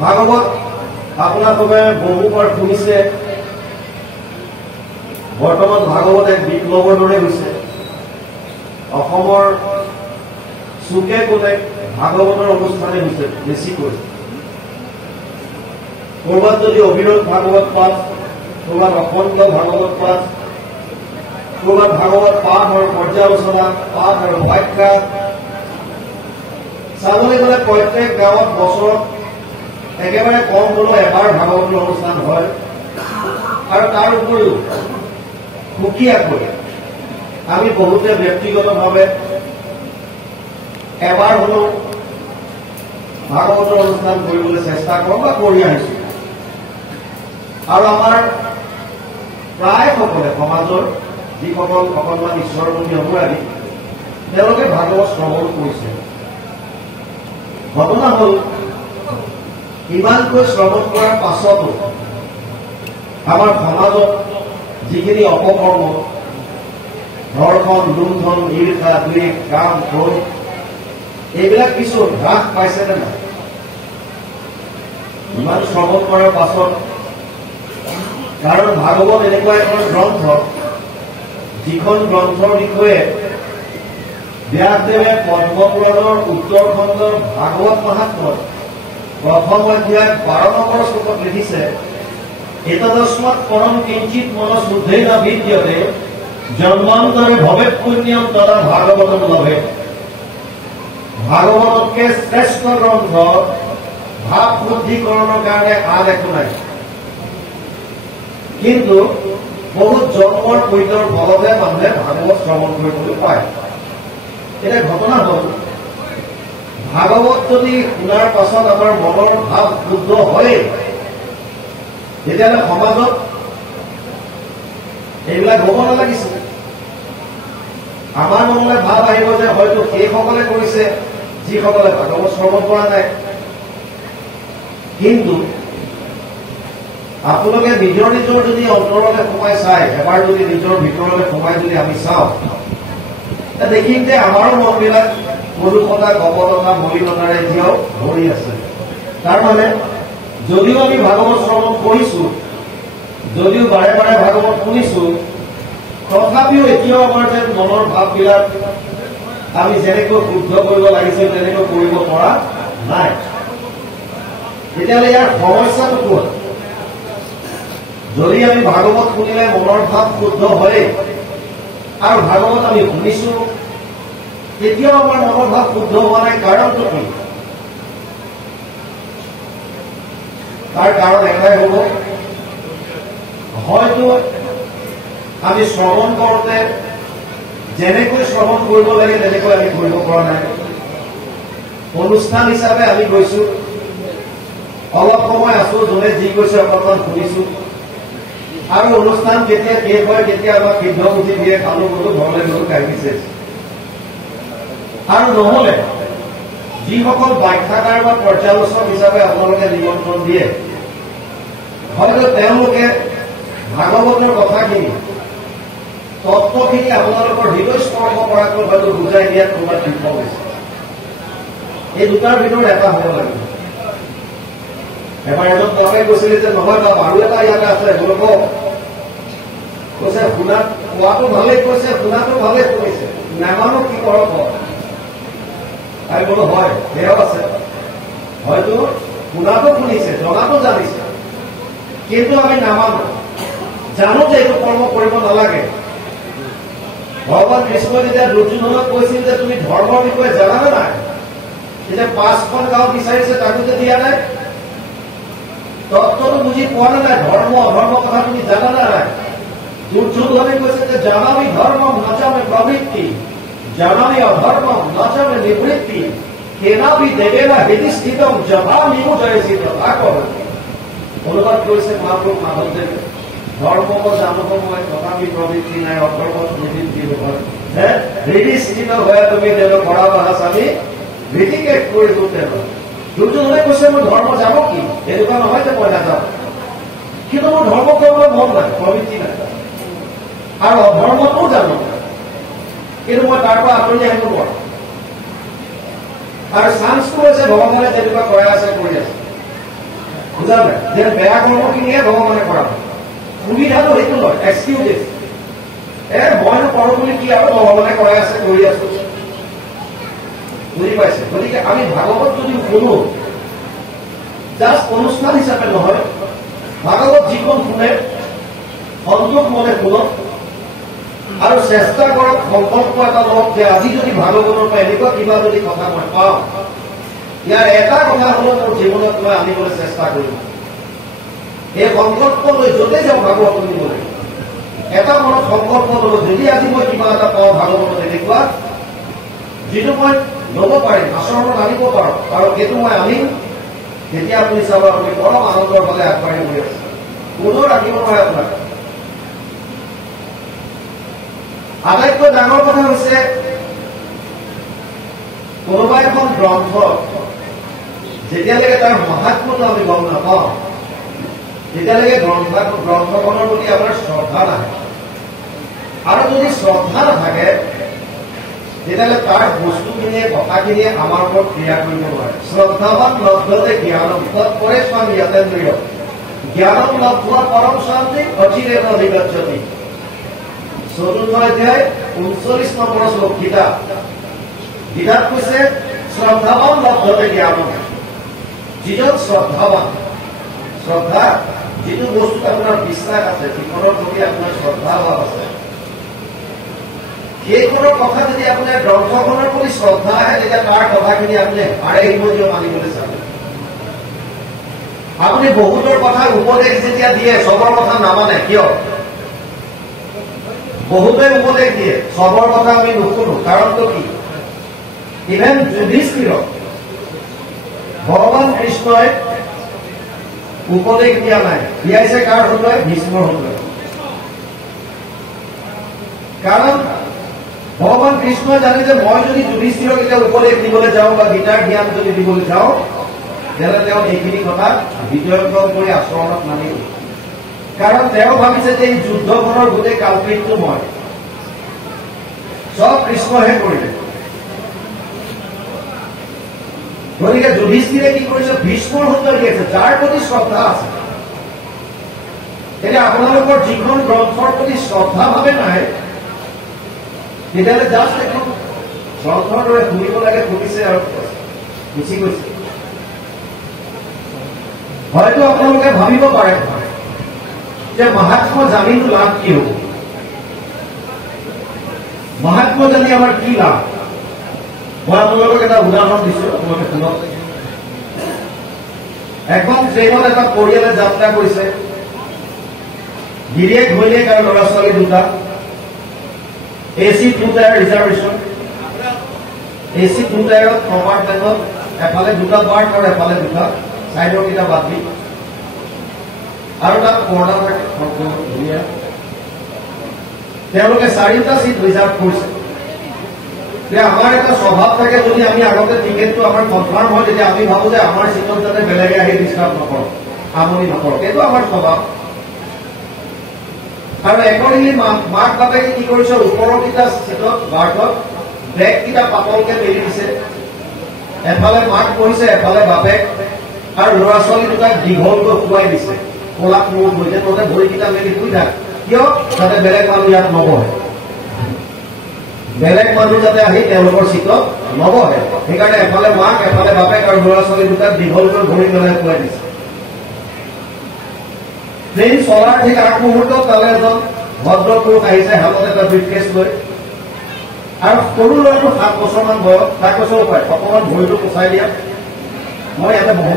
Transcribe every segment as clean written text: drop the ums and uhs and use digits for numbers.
ভাগৱত আপোনালোকে বহুবাৰ শুনিছে। বৰ্তমান ভাগৱত এক বিপ্লৱৰ দৰে হৈছে। অসমৰ চুকে কোণে ভাগৱতৰ অনুষ্ঠানে হৈছে বেছিকৈ। ক'ৰবাত যদি অবিৰত ভাগৱত পাঠ, ক'ৰবাত অখণ্ড ভাগৱত পাঠ, ক'ৰবাত ভাগৱত পাঠ আৰু পৰ্যালোচনা, পাঠ আৰু ব্যাখ্যা। চাবলৈ গ'লে প্ৰত্যেক গাঁৱত বছৰত একেবাৰে কম হ'লেও এবাৰ ভাগৱতৰ অনুষ্ঠান হয়। আৰু তাৰ উপৰিও সুকীয়াকৈ আমি বহুতে ব্যক্তিগতভাৱে এবাৰ হ'লেও ভাগৱতৰ অনুষ্ঠান কৰিবলৈ চেষ্টা কৰোঁ বা কৰি আহিছোঁ। আৰু আমাৰ প্ৰায় সকলে সমাজৰ যিসকল অকণমান ঈশ্বৰমন্ত্ৰী অনুৰাগী তেওঁলোকে ভাগৱত শ্ৰৱণ কৰিছে। ঘটনা হ'ল ইমানকৈ শ্ৰৱণ কৰাৰ পাছতো আমাৰ সমাজত যিখিনি অপকৰ্ম, ধৰ্ষণ, লুণ্ঠন, ঈৰ্ষা, দ্বেষ, কাম, ক্ৰোধ, এইবিলাক কিছু হ্ৰাস পাইছে নে নাই? ইমান শ্ৰৱণ কৰাৰ পাছত, কাৰণ ভাগৱত এনেকুৱা এখন গ্ৰন্থ যিখন গ্ৰন্থৰ বিষয়ে ব্যাসদেৱে পদ্মপুৰাণৰ উত্তৰখণ্ডৰ ভাগৱত মহাত্ম্যত প্ৰথম অধ্যায় 12 নম্বৰ শ্লোকত লিখিছে, এতদস্মাৎ পৰম কিঞ্চিত মনঃশুদ্ধেন বিদ্যতে জন্মান্তৰে ভবেৎ পুণ্যম তদা ভাগৱতম লভেৎ। ভাগৱততকে শ্ৰেষ্ঠ গ্ৰন্থ ভাৱ শুদ্ধিকৰণৰ কাৰণে আন একো নাই। কিন্তু বহুত জন্মৰ পৈতৰ ফলতে মানুহে ভাগৱত শ্ৰৱণ কৰিবলৈ পায়। এতিয়া ঘটনা হ'ল, ভাগৱত যদি শুনাৰ পাছত আমাৰ মনৰ ভাৱ শুদ্ধ হয়, তেতিয়াহ'লে সমাজত এইবিলাক হ'ব নালাগিছিল। আমাৰ মনলৈ ভাৱ আহিব যে হয়তো সেইসকলে কৰিছে যিসকলে ভাগৱত শ্ৰৱণ কৰা নাই। কিন্তু আপোনালোকে নিজৰ নিজৰ যদি অন্তৰলৈ সোমাই চাই, এবাৰ যদি নিজৰ ভিতৰলৈ সোমাই যদি আমি চাওঁ, দেখিম যে আমাৰো মনবিলাক মধুকতা, কপটতা, মলিনতাৰে এতিয়াও ভৰি আছে। তাৰমানে যদিও আমি ভাগৱত শ্ৰৱণ কৰিছো, যদিও বাৰে বাৰে ভাগৱত শুনিছো, তথাপিও এতিয়াও আমাৰ যে মনৰ ভাৱবিলাক আমি যেনেকৈ শুদ্ধ কৰিব লাগিছিল তেনেকৈ কৰিব পৰা নাই। তেতিয়াহ'লে ইয়াৰ সমস্যাটো ক'ত? যদি আমি ভাগৱত শুনিলে মনৰ ভাৱ শুদ্ধ হয় আৰু ভাগৱত আমি শুনিছো, তেতিয়াও আমাৰ মনৰ ভাৱ শুদ্ধ হোৱা নাই, কাৰণটো কি? তাৰ কাৰণ এটাই হ'ব, হয়তো আমি শ্ৰৱণ কৰোঁতে যেনেকৈ শ্ৰৱণ কৰিব লাগে তেনেকৈ আমি কৰিব পৰা নাই। অনুষ্ঠান হিচাপে আমি গৈছো, অলপ সময় আছো, যোনে যি কৈছে অকণমান শুনিছো, আৰু অনুষ্ঠান কেতিয়া শেষ হয় তেতিয়া আমাক সিদ্ধ পুথি দিয়ে, খালো গলো, ঘৰলৈ গলো, কাহিনী শেষ। আৰু নহলে যিসকল ব্যাখ্যাকাৰ বা পৰ্যালোচক হিচাপে আপোনালোকে নিমন্ত্ৰণ দিয়ে, হয়তো তেওঁলোকে ভাগৱতৰ কথাখিনি, তত্ত্বখিনি আপোনালোকৰ হৃদয় স্পৰ্শ কৰাকৈ হয়তো বুজাই দিয়াত ক'ৰবাত বিফল হৈছে। এই দুটাৰ ভিতৰত এটা হ'ব লাগিব। এবাৰ এজন তেওঁলোকে কৈছিলে যে নহয় বাপ, আৰু এটা ইয়াতে আছে, বোলক কৈছে শুনা, কোৱাটো ভালেই কৈছে, শুনাটো ভালেই শুনিছে, নামানো কি কৰক। তাই বোলো হয়, সেয়াও আছে, হয়তো শুনাটো শুনিছে, জনাটো জানিছে, কিন্তু আমি নামানো, জানো যে এইটো কৰ্ম কৰিব নালাগে। ভগৱান কৃষ্ণই যেতিয়া দুৰ্যোধনক কৈছিল যে তুমি ধৰ্মৰ বিষয়ে জানানে নাই, তেতিয়া 5খন গাঁও বিচাৰিছে, তাকো যে দিয়া নাই। তত্ত্বটো বুজি পোৱা নাই, ধৰ্ম অধৰ্ম কথা তুমি জানা নাই। দুৰ্যোধনে কৈছে যে জানামি ধৰ্মম নচামে প্ৰবৃত্তি, জানামি অধৰ্মম নচামে নিবৃত্তি, কেনাবি দেবেনা হৃদি স্থিতম জভা নিমুজয়সিত। অনুবাদ কৰিছে মহাপুৰুষ মাধৱদেৱে, ধৰ্ম জানব মই তথাপি প্ৰবৃত্তি নাই, অধৰ্ম নিবৃত্তি নহয়। হৃদি স্থিত হৈ তুমি তেওঁলোক কৰা বাহাচ আমি হৃদিকে কৰি দিওঁতে হয়। দুৰ্যোধনে কৈছে মই ধৰ্ম জানো কি, এনেকুৱা নহয় যে মই নাজানো, কিন্তু মোৰ ধৰ্ম কৰিবলৈ মন নাই, প্ৰবৃত্তি নাই, আৰু অধৰ্মটোও জানো, কিন্তু মই তাৰ পৰা আঁতৰি আহিব নোৱাৰো। আৰু চান্সটো হৈছে ভগৱানে তেনেকুৱা কৰাই আছে, কৰি আছে। বুজা নাই যে বেয়া কৰ্মখিনিয়ে ভগৱানে কৰা সুবিধাটো সেইটো লয় এক্সকিউজেছ মইনো কৰো বুলি কি আৰু ভগৱানে কৰাই আছে কৰি আছো বুজি পাইছে গতিকে আমি ভাগৱত যদি শুনো জাষ্ট অনুষ্ঠান হিচাপে নহয় ভাগৱত যিখন শুনে সন্তোষ মনে শুনক আৰু চেষ্টা কৰক সংকল্প এটা লওক যে আজি যদি ভাগৱতৰ পৰা এনেকুৱা কিবা যদি কথা মই পাওঁ ইয়াৰ এটা কথা হলেও মোৰ জীৱনত মই আনিবলৈ চেষ্টা কৰিম এই সংকল্প লৈ য'তে যাওঁ ভাগৱত শুনিবলৈ এটা মনত সংকল্প ললো যদি আজি মই কিবা এটা পাওঁ ভাগৱতত এনেকুৱা যিটো মই ল'ব পাৰিম আচৰণত আনিব পাৰো আৰু সেইটো মই আনিম তেতিয়া আপুনি চাব আপুনি পৰম আনন্দৰ ফালে আগবাঢ়ি গৈ আছে কোনো ৰাখিব নোৱাৰে আপোনাক আটাইতকৈ ডাঙৰ কথা হৈছে কোনোবা এখন গ্ৰন্থ যেতিয়ালৈকে তাৰ মহাত্মটো আমি গম নাপাওঁ তেতিয়ালৈকে গ্ৰন্থখনৰ প্ৰতি আমাৰ শ্ৰদ্ধা নাহে আৰু যদি শ্ৰদ্ধা নাথাকে তেতিয়াহ'লে তাৰ বস্তুখিনিয়ে কথাখিনিয়ে আমাৰ ওপৰত ক্ৰিয়া কৰিব নোৱাৰে শ্ৰদ্ধাৱান লব্ধতে জ্ঞানম তৎপৰে স্বামী ইয়াতেন্দ্ৰিয় জ্ঞানম লব্ধ পৰম শান্তি অচিৰেণ অধিগচ্ছতি ৪ৰ্থ অধ্যায় ৩৯ নম্বৰ শ্লোক গীতাত কৈছে শ্ৰদ্ধাৱান লব্ধতে জ্ঞানম যিজন শ্ৰদ্ধাৱান শ্ৰদ্ধা যিটো বস্তুত আপোনাৰ বিশ্বাস আছে যিখনৰ প্ৰতি আপোনাৰ শ্ৰদ্ধা ভাৱ আছে সেইখনৰ কথা যদি আপোনাৰ গ্ৰন্থখনৰ প্ৰতি শ্ৰদ্ধা আহে তেতিয়া তাৰ কথাখিনি আপুনি হাৰে হিমজিও মানিবলৈ চাব আপুনি বহুতৰ কথা উপদেশ যেতিয়া দিয়ে চবৰ কথা নামানে কিয় বহুতে উপদেশ দিয়ে চবৰ কথা আমি নুশুনো কাৰণটো কি ইভেন যুধিষ্ঠিৰক ভগৱান কৃষ্ণই উপদেশ দিয়া নাই দিয়াইছে কাৰ হৃদয় ভীষ্মৰ হৃদয় কাৰণ ভগৱান কৃষ্ণই জানে যে মই যদি যুধিষ্ঠিৰক এতিয়া উপদেশ দিবলৈ যাওঁ বা গীতাৰ জ্ঞান যদি দিবলৈ যাওঁ তেতিয়াহ'লে তেওঁ এইখিনি কথা হৃদয়ংগম কৰি আচৰণত নানিব কাৰণ তেওঁ ভাবিছে যে এই যুদ্ধখনৰ গোটেই কালপিতটো মই চব কৃষ্ণহে কৰিলে গতিকে যুধিষ্ঠিৰে কি কৰিছে ভীষ্মৰ হৃদয় দিয়েছে যাৰ প্ৰতি শ্ৰদ্ধা আছে এতিয়া আপোনালোকৰ যিখন গ্ৰন্থৰ প্ৰতি শ্ৰদ্ধা ভাৱে নাই তেতিয়াহ'লে জাষ্ট এখন গ্ৰন্থৰ দৰে শুনিব লাগে শুনিছে আৰু গুচি গৈছে হয়তো আপোনালোকে ভাবিব পাৰে যে মহাত্মা জানিটো লাভ কি হ'ব মহাত্মা জানি আমাৰ কি লাভ মই আপোনালোকক এটা উদাহৰণ দিছো আপোনালোকে শুনক এখন ট্ৰেইনত এটা পৰিয়ালে যাত্ৰা কৰিছে গিৰিয়েক ঘৈণীয়েক আৰু ল'ৰা ছোৱালী দুটা AC 2 টায়াৰ ৰিজাৰ্ভেশ্যন AC 2 টায়াৰত কম্পাৰ্টমেণ্টত এফালে দুটা বাৰ্ড আৰু এফালে দুটা চাইডৰ কেইটা বাদ দি আৰু তাত পৰ্দা থাকে ধুনীয়া তেওঁলোকে 4টা চিট ৰিজাৰ্ভ কৰিছে যে আমাৰ এটা স্বভাৱ থাকে যদি আমি আগতে টিকেটটো আমাৰ কনফাৰ্ম হয় তেতিয়া আমি ভাবো যে আমাৰ চিটত যাতে বেলেগে আহি ডিষ্টাৰ্ব নকৰক আমনি নকৰক এইটো আমাৰ স্বভাৱ আৰু একৰ্ডিংলি মাক বাপেকে কি কৰিছে ওপৰৰকেইটা চিটত বাৰ্ডত বেগকেইটা পাতলকে মেলি দিছে এফালে মাক বহিছে এফালে বাপেক আৰু ল'ৰা ছোৱালী দুটাক দীঘলকৈ শুৱাই দিছে কলাত মূৰ বহিছে তহঁতে ভৰিকেইটা মেলি শুই থাক কিয় যাতে বেলেগ মানুহ ইয়াত নবহে বেলেগ মানুহ যাতে আহি তেওঁলোকৰ চিটত নবহে সেইকাৰণে এফালে মাক এফালে বাপেক আৰু ল'ৰা ছোৱালী দুটাক দীঘলকৈ ভৰি পেলাই শুৱাই দিছে ট্ৰেইন চলাৰ ঠিক আগ মুহূৰ্তত তালৈ এজন ভদ্ৰপুৰুষ আহিছে হাতত এটা ব্ৰিফকেছ লৈ আৰু সৰু ল'ৰাটো 7 বছৰমান বয়স তাক কৈছে পায় অকণমান ভৰিটো পোচাই দিয়া মই ইয়াতে বহো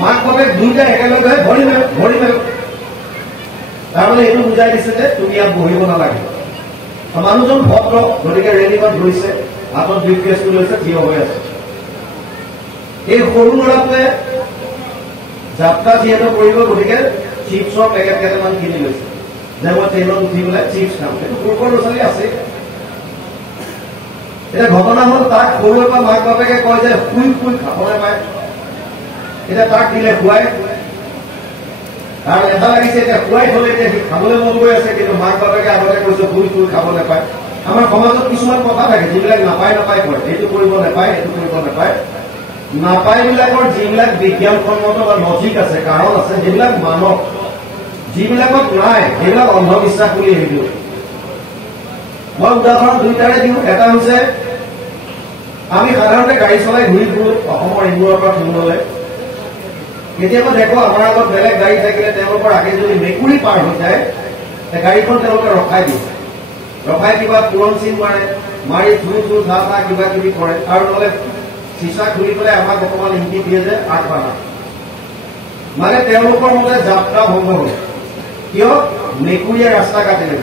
মাক বাপেক দুইটা একেলগে ভৰি মেলো তাৰমানে এইটো বুজাই দিছে যে তুমি ইয়াত বহিব নালাগে মানুহজন ভদ্ৰ গতিকে ৰেলিঙত ধৰিছে হাতত ব্ৰিফকেছটো লৈছে থিয় হৈ আছে এই সৰু ল'ৰাটোৱে যাত্ৰা যিহেতু কৰিব গতিকে চিপছৰ পেকেট কেইটামান কিনি লৈছে যে মই ট্ৰেইনত উঠি পেলাই চিপছ খাম সেইটো সৰু ল'ৰা ছোৱালী আছে এতিয়া ঘটনা হ'ল তাক সৰুৰে পৰা মাক বাপেকে কয় যে শুই শুই খাবলৈ পায় এতিয়া তাক দিলে শুৱাই আৰু এটা লাগিছে এতিয়া শুৱাই থলে এতিয়া সি খাবলৈ মন গৈ আছে কিন্তু মাক বাপেকে আগতে কৈছে শুই শুই খাব নাপায় আমাৰ সমাজত কিছুমান কথা থাকে যিবিলাক নাপায় কয় এইটো কৰিব নাপায় এইটো কৰিব নাপায় নাপায়বিলাকৰ যিবিলাক বিজ্ঞানসন্মত বা লজিক আছে, কাৰণ আছে, সেইবিলাক মানক, যিবিলাকত নাই সেইবিলাক অন্ধবিশ্বাস বুলি হেৰি দিওঁ। মই উদাহৰণ দুইটাৰে দিওঁ। এটা হৈছে আমি সাধাৰণতে গাড়ী চলাই ঘূৰি ফুৰোঁ অসমৰ ইমূৰৰ পৰা সিমূৰলৈ। কেতিয়াবা দেখো আমাৰ আগত বেলেগ গাড়ী থাকিলে তেওঁলোকৰ আগে যদি মেকুৰী পাৰ হৈ যায়, গাড়ীখন তেওঁলোকে ৰখাই দিয়ে, ৰখাই কিবা পুৰণ চিন মাৰে, মাৰি ধুই ধা ধা কিবা কিবি কৰে, আৰু নহলে চিচা খুলি পেলাই আমাক অকমান ইংগি দিয়ে যে আগবাঢ়া। মানে তেওঁলোকৰ মতে যাত্ৰা ভংগ হ'ল। কিয়? মেকুৰীয়ে ৰাস্তা কাটিলে।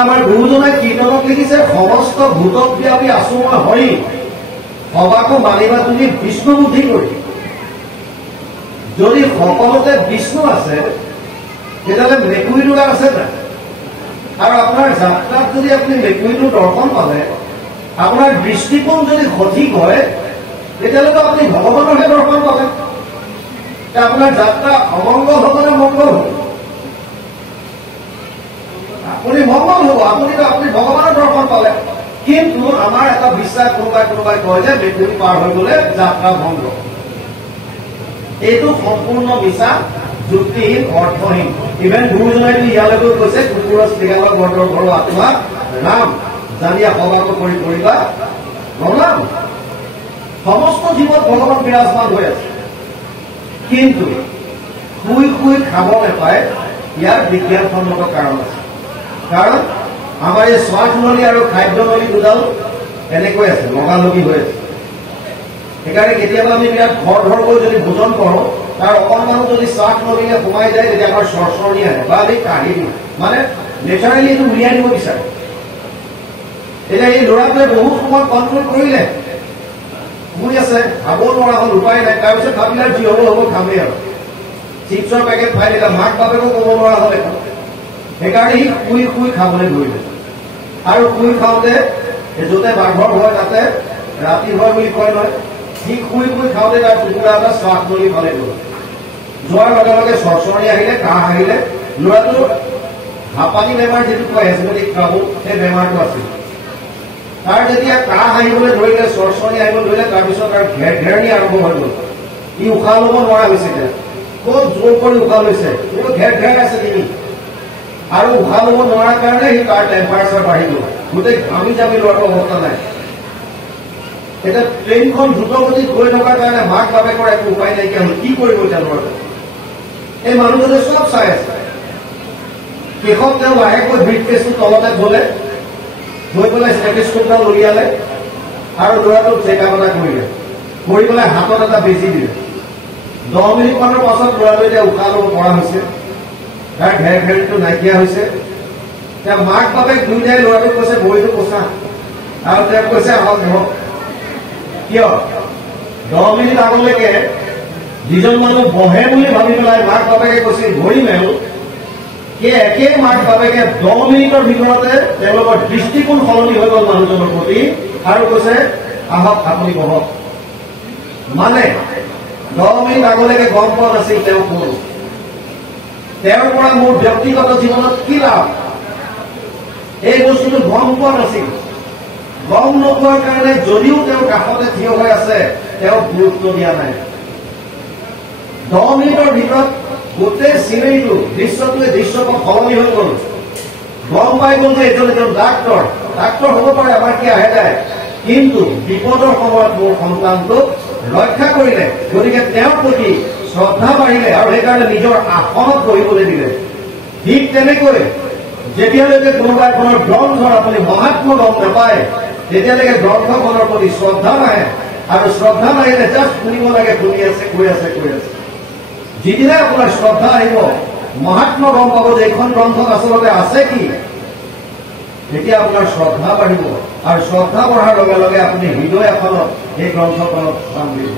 আমাৰ গুৰুজনাই কীৰ্তনত লিখিছে, সমস্ত ভূতব্যাপী আছো মই হৰি, সবাকো মানিবা তুমি বিষ্ণু বুদ্ধি কৰি। যদি সকলোতে বিষ্ণু আছে তেতিয়াহ'লে মেকুৰীটো গাত আছে নাই? আৰু আপোনাৰ যাত্ৰাত যদি আপুনি মেকুৰীটো দৰ্শন পালে, আপোনাৰ দৃষ্টিকোণ যদি সঠিক হয়, তেতিয়াহ'লেতো আপুনি ভগৱানৰহে দৰ্শন পালে। আপোনাৰ যাত্ৰা অমংগল হ'ব নে মংগল হ'ব? আপুনি মংগল হ'ব, আপুনি ভগৱানৰ দৰ্শন পালে। কিন্তু আমাৰ এটা বিশ্বাস, কোনোবাই কয় যে মেকুৰী পাৰ হৈ গ'লে যাত্ৰা ভংগ। এইটো সম্পূৰ্ণ বিশ্বাস, যুক্তিহীন, অৰ্থহীন। ইভেন গুৰুজনাই ইয়ালৈকে কৈছে, কুকুৰৰ শ্ৰীগালৰ বৰ্তৰ ঘৰৰ আত্মা ৰাম জানিয়া সবাকো কৰি কৰিবা প্ৰণাম। সমস্ত জীৱত ভগৱান বিৰাজমান হৈ আছে, কিন্তু শুই শুই খাব নাপায়। ইয়াৰ বিজ্ঞানসন্মত কাৰণ আছে। কাৰণ আমাৰ এই শ্বাসনলী আৰু খাদ্যনলী দুডাল এনেকৈ আছে, লগালগি হৈ আছে। সেইকাৰণে কেতিয়াবা আমি বিৰাট খৰধৰকৈ যদি ভোজন কৰোঁ, তাৰ অকণমানো যদি শ্বাসনলীৰে সোমাই যায়, তেতিয়া আমাৰ চৰচৰণি আহে বা আমি কাঢ়ি দিওঁ, মানে নেচাৰেলি এইটো উলিয়াই দিব বিচাৰে। এতিয়া এই ল'ৰাটোৱে বহুত সময় কণ্ট্ৰল কৰিলে, শুই আছে, খাব নোৱাৰা হ'ল, উপায় নাই। তাৰপিছত ভাবিলে যি হ'ব হ'ব খামেই আৰু, চিপছৰ পেকেট খাই দিলে, মাক বাপেকো ক'ব নোৱাৰা হ'ল একো। সেইকাৰণে সি শুই শুই খাবলৈ ধৰিলে। আৰু শুই খাওঁতে য'তে বাঘৰ হয় তাতে ৰাতি হয় বুলি কয় নহয়। সি শুই শুই খাওঁতে তাৰ টুকুৰা এটা শ্বাসনলী ফালে গ'ল। যোৱাৰ লগে লগে চৰচৰণি আহিলে, কাহ আহিলে। ল'ৰাটো হাঁপানী বেমাৰ যিটো কয়, এজমেটিক ট্ৰাবল, সেই বেমাৰটো আছিল। তাৰ যেতিয়া কাহ আহিবলৈ ধৰিলে, চৰচৰণি আহিবলৈ ধৰিলে, তাৰপিছত তাৰ ঘেৰঘেৰণি আৰম্ভ হৈ গ'ল। ই উশাহ ল'ব নোৱাৰা হৈছে। ক'ত জোৰ কৰি উশাহ লৈছে, কিন্তু ঘেৰ আছে তিনি। আৰু উশাহ ল'ব নোৱাৰাৰ কাৰণে সি তাৰ টেম্পাৰেচাৰ বাঢ়ি গ'ল, গোটেই ঘামি জামি লোৱাৰ অৱস্থা নাই। এতিয়া ট্ৰেইনখন দ্ৰুতগতিত গৈ থকাৰ কাৰণে মাক বাপেকৰ একো উপায় নাইকিয়া হ'ল। কি কৰিব এতিয়া ল'ৰাটো? এই মানুহজনে চব চাই আছে। শেষত তেওঁ লাহেকৈ ব্ৰিফ কেছটো তলতে থলে, থৈ পেলাই ষ্টেথোস্কোপডাল উলিয়ালে আৰু ল'ৰাটোক চেকআপ এটা কৰিলে, কৰি পেলাই হাতত এটা বেজি দিলে। 10 মিনিটমানৰ পাছত ল'ৰাটো এতিয়া উশাহ ল'ব পৰা হৈছে, তাৰ ঘেৰঘেৰিটো নাইকিয়া হৈছে। তেওঁ মাক বাপেক দুয়োটাই ল'ৰাটোক কৈছে ভৰিটো পোছা, আৰু তেওঁ কৈছে আহক নহওক। কিয়? 10 মিনিট আগলৈকে যিজন মানুহ বহে বুলি ভাবি পেলাই মাক বাপেকে কৈছিল ভৰি মেল, সেই একেই মাক বাপেকে 10 মিনিটৰ ভিতৰতে তেওঁলোকৰ দৃষ্টিকোণ সলনি হৈ গ'ল মানুহজনৰ প্ৰতি, আৰু কৈছে আহক আপুনি বহক। মানে 10 মিনিট আগলৈকে গম পোৱা নাছিল তেওঁ কোন, তেওঁৰ পৰা মোৰ ব্যক্তিগত জীৱনত কি লাভ, এই বস্তুটো গম পোৱা নাছিল। গম নোপোৱাৰ কাৰণে যদিও তেওঁৰ কাষতে থিয় হৈ আছে, তেওঁক গুৰুত্ব দিয়া নাই। 10 মিনিটৰ ভিতৰত গোটেই চিনেৰীটো, দৃশ্যপট সলনি হৈ গ'ল। গম পাই গ'ল যে এজন ডাক্তৰ হ'ব পাৰে, আমাৰ কি আহে যায়, কিন্তু বিপদৰ সময়ত মোৰ সন্তানটোক ৰক্ষা কৰিলে, গতিকে তেওঁৰ প্ৰতি শ্ৰদ্ধা বাঢ়িলে আৰু সেইকাৰণে নিজৰ আসনত বহিবলৈ দিলে। ঠিক তেনেকৈ যেতিয়ালৈকে কোনোবা এখনৰ গ্ৰন্থৰ আপুনি মহাত্ম গম নাপায়, তেতিয়ালৈকে গ্ৰন্থখনৰ প্ৰতি শ্ৰদ্ধা নাহে, আৰু শ্ৰদ্ধা নাহিলে জাষ্ট শুনিব লাগে, শুনি আছে, কৈ আছে। যিদিনাই আপোনাৰ শ্ৰদ্ধা আহিব, মহাত্ম গম পাব যে এইখন গ্ৰন্থত আচলতে আছে কি, তেতিয়া আপোনাৰ শ্ৰদ্ধা বাঢ়িব, আৰু শ্ৰদ্ধা বঢ়াৰ লগে লগে আপুনি হৃদয় এখনত এই গ্ৰন্থখনত স্থান দিব।